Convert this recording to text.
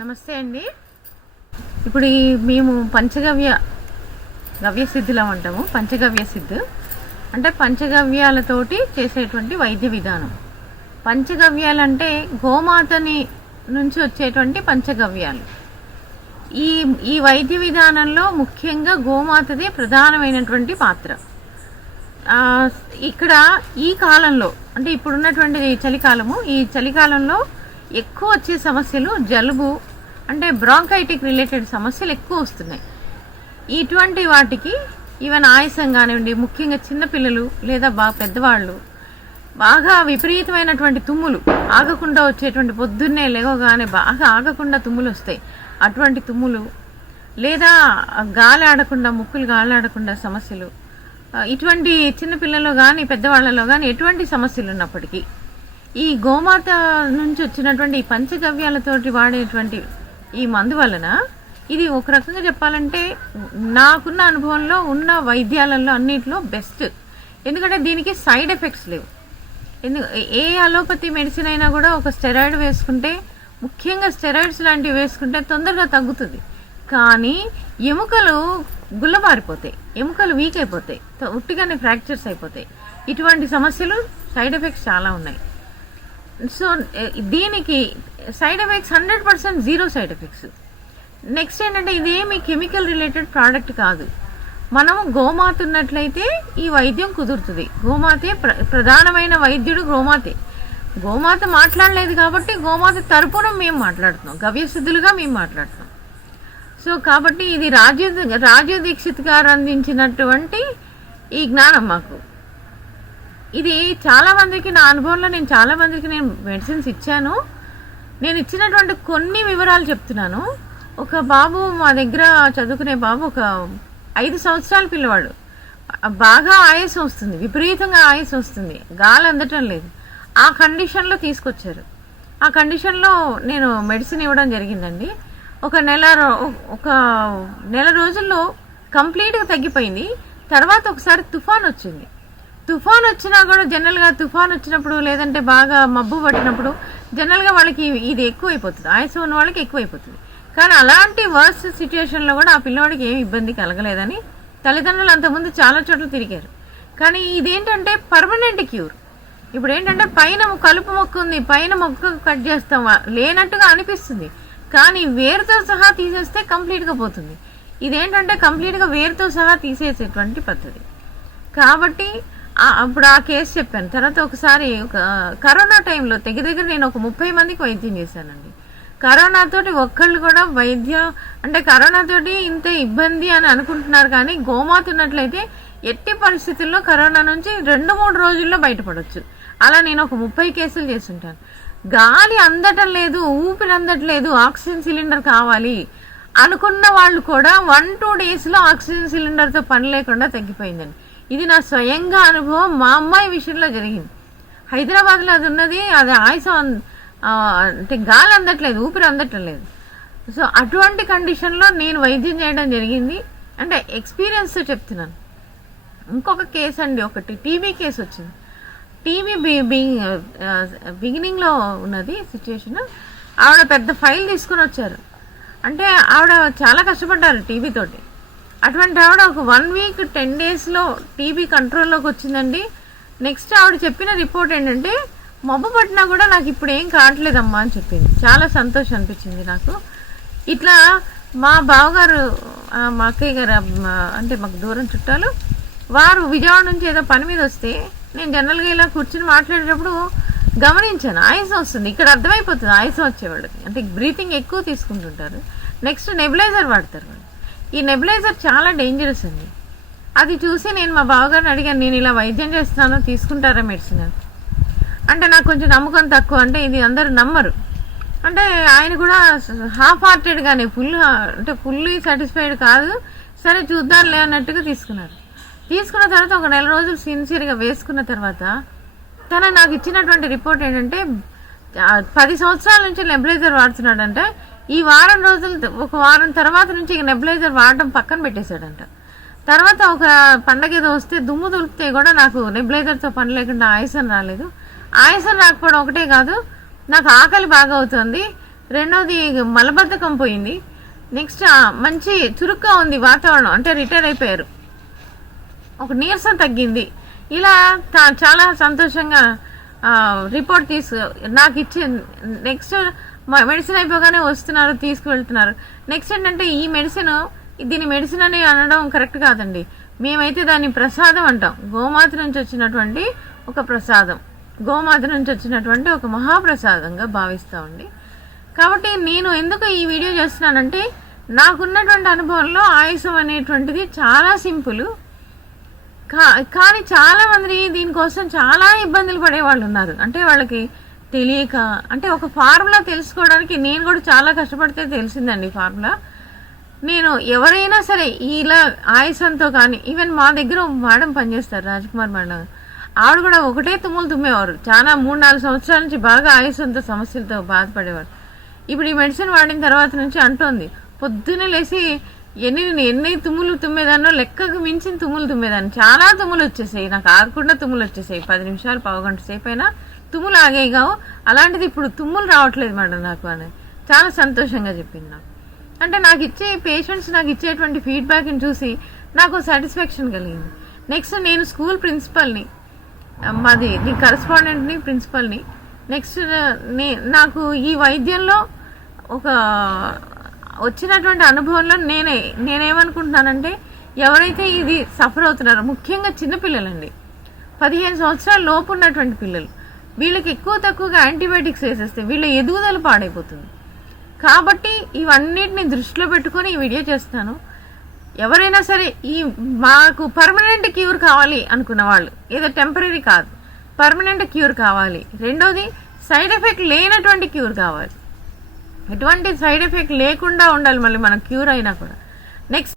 నమస్తే అండి. ఇప్పుడు ఈ మేము పంచగవ్య గవ్య సిద్ధులం ఉంటాము పంచగవ్య సిద్ధు. అంటే పంచగవ్యాలతోటి చేసేటువంటి వైద్య విధానం. పంచగవ్యాలు అంటే గోమాతని నుంచి వచ్చేటువంటి పంచగవ్యాలు. ఈ ఈ వైద్య విధానంలో ముఖ్యంగా గోమాతదే ప్రధానమైనటువంటి పాత్ర. ఇక్కడ ఈ కాలంలో అంటే ఇప్పుడున్నటువంటి చలికాలము ఈ చలికాలంలో ఎక్కువ వచ్చే సమస్యలు జలుబు అంటే బ్రాంకైటిక్ రిలేటెడ్ సమస్యలు ఎక్కువ వస్తున్నాయి. ఇటువంటి వాటికి ఈవెన్ ఆయాసం కానివ్వండి ముఖ్యంగా చిన్నపిల్లలు లేదా బాగా పెద్దవాళ్ళు బాగా విపరీతమైనటువంటి తుమ్ములు ఆగకుండా వచ్చేటువంటి పొద్దున్నే లేవగానే బాగా ఆగకుండా తుమ్ములు వస్తాయి. అటువంటి తుమ్ములు లేదా గాలి ఆడకుండా ముక్కులు గాలి ఆడకుండా సమస్యలు ఇటువంటి చిన్నపిల్లల్లో కానీ పెద్దవాళ్ళలో కానీ ఎటువంటి సమస్యలు ఉన్నప్పటికీ ఈ గోమాత నుంచి వచ్చినటువంటి ఈ పంచగవ్యాలతోటి వాడేటువంటి ఈ మందు వలన ఇది ఒక రకంగా చెప్పాలంటే నాకున్న అనుభవంలో ఉన్న వైద్యాలలో అన్నిట్లో బెస్ట్ ఎందుకంటే దీనికి సైడ్ ఎఫెక్ట్స్ లేవు. ఎందు ఏ అలోపతి మెడిసిన్ అయినా కూడా ఒక స్టెరాయిడ్ వేసుకుంటే ముఖ్యంగా స్టెరాయిడ్స్ లాంటివి వేసుకుంటే తొందరగా తగ్గుతుంది. కానీ ఎముకలు గుల్లబారిపోతాయి. ఎముకలు వీక్ అయిపోతాయి. ఉట్టిగానే ఫ్రాక్చర్స్ అయిపోతాయి. ఇటువంటి సమస్యలు సైడ్ ఎఫెక్ట్స్ చాలా ఉన్నాయి. సో దీనికి side effects hundred percent zero side effects. Next ఏంటంటే ఇదేమి కెమికల్ రిలేటెడ్ ప్రోడక్ట్ కాదు. మనం గోమాత ఉన్నట్లయితే ఈ వైద్యం కుదురుతుంది. గోమాతే ప్ర- ప్రధానమైన వైద్యుడు గోమాతే. గోమాత మాట్లాడలేదు కాబట్టి గోమాత తరపున మేము మాట్లాడుతున్నాం. గవ్యసిద్ధులుగా మేము మాట్లాడుతున్నాం. సో కాబట్టి ఇది రాజీవ్ రాజీవ్ దీక్షిత్ గారు అందించినటువంటి ఈ జ్ఞానం మాకు. ఇది చాలా మందికి నా అనుభవంలో నేను చాలా మందికి నేను మెడిసిన్స్ ఇచ్చాను. నేను ఇచ్చినటువంటి కొన్ని వివరాలు చెప్తున్నాను. ఒక బాబు మా దగ్గర చదువుకునే బాబు ఒక ఐదు సంవత్సరాల పిల్లవాడు. బాగా ఆయాసం వస్తుంది విపరీతంగా ఆయాసం వస్తుంది గాలి అందటం లేదు. ఆ కండిషన్లో తీసుకొచ్చారు. ఆ కండిషన్లో నేను మెడిసిన్ ఇవ్వడం జరిగిందండి. ఒక నెల ఒక నెల రోజుల్లో కంప్లీట్గా తగ్గిపోయింది. తర్వాత ఒకసారి తుఫాన్ వచ్చింది. తుఫాన్ వచ్చినా కూడా జనరల్గా తుఫాన్ వచ్చినప్పుడు లేదంటే బాగా మబ్బు పట్టినప్పుడు జనరల్గా వాళ్ళకి ఇది ఎక్కువైపోతుంది. ఆయాసం ఉన్న వాళ్ళకి ఎక్కువైపోతుంది. కానీ అలాంటి వర్స్ట్ సిచ్యుయేషన్లో కూడా ఆ పిల్లవాడికి ఏమి ఇబ్బంది కలగలేదని తల్లిదండ్రులు అంతకుముందు చాలా చోట్ల తిరిగారు. కానీ ఇదేంటంటే పర్మనెంట్ క్యూర్ ఇప్పుడు ఏంటంటే పైన కలుపు మొక్క ఉంది పైన మొక్క కట్ చేస్తాం లేనట్టుగా అనిపిస్తుంది. కానీ వేరుతో సహా తీసేస్తే కంప్లీట్గా పోతుంది. ఇదేంటంటే కంప్లీట్గా వేరుతో సహా తీసేసేటువంటి పద్ధతి. కాబట్టి అప్పుడు ఆ కేసు చెప్పాను. తర్వాత ఒకసారి ఒక కరోనా టైంలో దగ్గర దగ్గర నేను ఒక ముప్పై మందికి వైద్యం చేశానండి. కరోనా తోటి ఒక్కళ్ళు కూడా వైద్యం అంటే కరోనా తోటి ఇంత ఇబ్బంది అని అనుకుంటున్నారు కానీ గోమాత ఉన్నట్లయితే ఎట్టి పరిస్థితుల్లో కరోనా నుంచి రెండు మూడు రోజుల్లో బయటపడవచ్చు అలా నేను ఒక ముప్పై కేసులు చేస్తుంటాను. గాలి అందటం లేదు ఊపిరి అందట్లేదు ఆక్సిజన్ సిలిండర్ కావాలి అనుకున్న వాళ్ళు కూడా వన్ టూ డేస్లో ఆక్సిజన్ సిలిండర్తో పని లేకుండా తగ్గిపోయిందండి. ఇది నా స్వయంగా అనుభవం మా అమ్మాయి విషయంలో జరిగింది. హైదరాబాద్లో అది ఉన్నది అది ఆయుసం అంటే గాలి అందట్లేదు ఊపిరి అందటం లేదు సో అటువంటి కండిషన్లో నేను వైద్యం చేయడం జరిగింది. అంటే ఎక్స్పీరియన్స్తో చెప్తున్నాను. ఇంకొక కేసు అండి ఒకటి టీబీ కేసు వచ్చింది. టీబీ బిగినింగ్లో ఉన్నది సిచ్యుయేషన్. ఆవిడ పెద్ద ఫైల్ తీసుకుని వచ్చారు. అంటే ఆవిడ చాలా కష్టపడ్డారు టీబీ తోటి. అటువంటి ఆవిడ ఒక వన్ వీక్ టెన్ డేస్లో టీబీ కంట్రోల్లోకి వచ్చిందండి. నెక్స్ట్ ఆవిడ చెప్పిన రిపోర్ట్ ఏంటంటే మబ్బు పట్టినా కూడా నాకు ఇప్పుడు ఏం కావట్లేదమ్మా అని చెప్పింది. చాలా సంతోషం అనిపించింది నాకు. ఇట్లా మా బావగారు మా అక్కయ్య గారు అంటే మాకు దూరం చుట్టాలు వారు విజయవాడ నుంచి ఏదో పని మీద వస్తే నేను జనరల్గా ఇలా కూర్చుని మాట్లాడేటప్పుడు గమనించాను. ఆయాసం వస్తుంది. ఇక్కడ అర్థమైపోతుంది. ఆయాసం వచ్చేవాళ్ళకి. అంటే బ్రీతింగ్ ఎక్కువ తీసుకుంటుంటారు. నెక్స్ట్ నెబిలైజర్ వాడతారు వాళ్ళు. ఈ నెబులైజర్ చాలా డేంజరస్ అండి. అది చూసి నేను మా బావగారిని అడిగాను నేను ఇలా వైద్యం చేస్తున్నాను తీసుకుంటారా మెడిసిన్ అని? అంటే నాకు కొంచెం నమ్మకం తక్కువ అంటే ఇది అందరూ నమ్మరు. అంటే ఆయన కూడా హాఫ్ హార్టెడ్గానే ఫుల్ అంటే ఫుల్ సాటిస్ఫైడ్ కాదు. సరే చూద్దాంలే అన్నట్టుగా తీసుకున్నారు. తీసుకున్న తర్వాత ఒక నెల రోజులు సిన్సియర్గా వేసుకున్న తర్వాత తన నాకు ఇచ్చినటువంటి రిపోర్ట్ ఏంటంటే పది సంవత్సరాల నుంచి నెబులైజర్ వాడుతున్నాడంటే ఈ వారం రోజులు ఒక వారం తర్వాత నుంచి ఇక నెబులైజర్ వాడడం పక్కన పెట్టేశాడంట. తర్వాత ఒక పండగ ఏదో వస్తే దుమ్ము దులిపితే కూడా నాకు నెబులైజర్తో పని లేకుండా ఆయాసం రాలేదు. ఆయాసం రాకపోవడం ఒకటే కాదు నాకు ఆకలి బాగా అవుతుంది. రెండోది మలబద్ధకం పోయింది. నెక్స్ట్ మంచి చురుగ్గా ఉంది వాతావరణం అంటే రిటైర్ అయిపోయారు. ఒక నీరసం తగ్గింది. ఇలా చాలా సంతోషంగా రిపోర్ట్ తీసు నాకు ఇచ్చి నెక్స్ట్ మెడిసిన్ అయిపోగానే వస్తున్నారు తీసుకువెళ్తున్నారు. నెక్స్ట్ ఏంటంటే ఈ మెడిసిన్ దీని మెడిసిన్ అని అనడం కరెక్ట్ కాదండి. మేమైతే దాన్ని ప్రసాదం అంటాం. గోమాత నుంచి వచ్చినటువంటి ఒక ప్రసాదం. గోమాత నుంచి వచ్చినటువంటి ఒక మహాప్రసాదంగా భావిస్తామండి. కాబట్టి నేను ఎందుకు ఈ వీడియో చేస్తున్నానంటే నాకున్నటువంటి అనుభవంలో ఆయుసం అనేటువంటిది చాలా సింపుల్. కా- కానీ చాలామంది దీనికోసం చాలా ఇబ్బందులు పడే వాళ్ళు ఉన్నారు అంటే వాళ్ళకి తెలియక అంటే ఒక ఫార్ములా తెలుసుకోవడానికి నేను కూడా చాలా కష్టపడితే తెలిసిందండి ఫార్ములా. నేను ఎవరైనా సరే ఇలా ఆయుసంతో కానీ ఈవెన్ మా దగ్గర ఒక మేడం పనిచేస్తారు రాజ్కుమార్ మేడం. ఆవిడ కూడా ఒకటే తుమ్ములు తుమ్మేవారు. చాలా మూడు నాలుగు సంవత్సరాల నుంచి బాగా ఆయుసంతో సమస్యలతో బాధపడేవారు. ఇప్పుడు ఈ మెడిసిన్ వాడిన తర్వాత నుంచి అంటోంది పొద్దున్నే లేచి ఎన్ని ఎన్ని తుమ్ములు తుమ్మేదాన్నో లెక్కకు మించిన తుమ్ములు తుమ్మేదాన్ని. చాలా తుమ్ములు వచ్చేసాయి నాకు ఆగకుండా తుమ్ములు వచ్చేసాయి. పది నిమిషాలు పావు గంట సేపు అయినా తుమ్ములు ఆగేవి కావు. అలాంటిది ఇప్పుడు తుమ్ములు రావట్లేదు మేడం నాకు అని. చాలా సంతోషంగా చెప్పింది నాకు. అంటే నాకు ఇచ్చే పేషెంట్స్ నాకు ఇచ్చేటువంటి ఫీడ్బ్యాక్ని చూసి నాకు సాటిస్ఫాక్షన్ కలిగింది. నెక్స్ట్ నేను స్కూల్ ప్రిన్సిపల్ని మాది నీ కరస్పాండెంట్ని ప్రిన్సిపల్ని నెక్స్ట్ నే. నాకు ఈ వైద్యంలో ఒక వచ్చినటువంటి అనుభవంలో నేనే నేనేమనుకుంటున్నానంటే ఎవరైతే ఇది సఫర్ అవుతున్నారో ముఖ్యంగా చిన్నపిల్లలండి. పదిహేను సంవత్సరాల లోపు ఉన్నటువంటి పిల్లలు. వీళ్ళకి ఎక్కువ తక్కువగా యాంటీబయాటిక్స్ వేసేస్తే వీళ్ళ ఎదుగుదల పాడైపోతుంది. కాబట్టి ఇవన్నిటిని దృష్టిలో పెట్టుకొని ఈ వీడియో చేస్తాను ఎవరైనా సరే ఈ మాకు పర్మనెంట్ క్యూర్ కావాలి అనుకున్న వాళ్ళు ఏదో టెంపరీ కాదు పర్మనెంట్ క్యూర్ కావాలి. రెండోది సైడ్ ఎఫెక్ట్ లేనటువంటి క్యూర్ కావాలి. ఎటువంటి సైడ్ ఎఫెక్ట్ లేకుండా ఉండాలి మళ్ళీ మనం క్యూర్ అయినా కూడా. నెక్స్ట్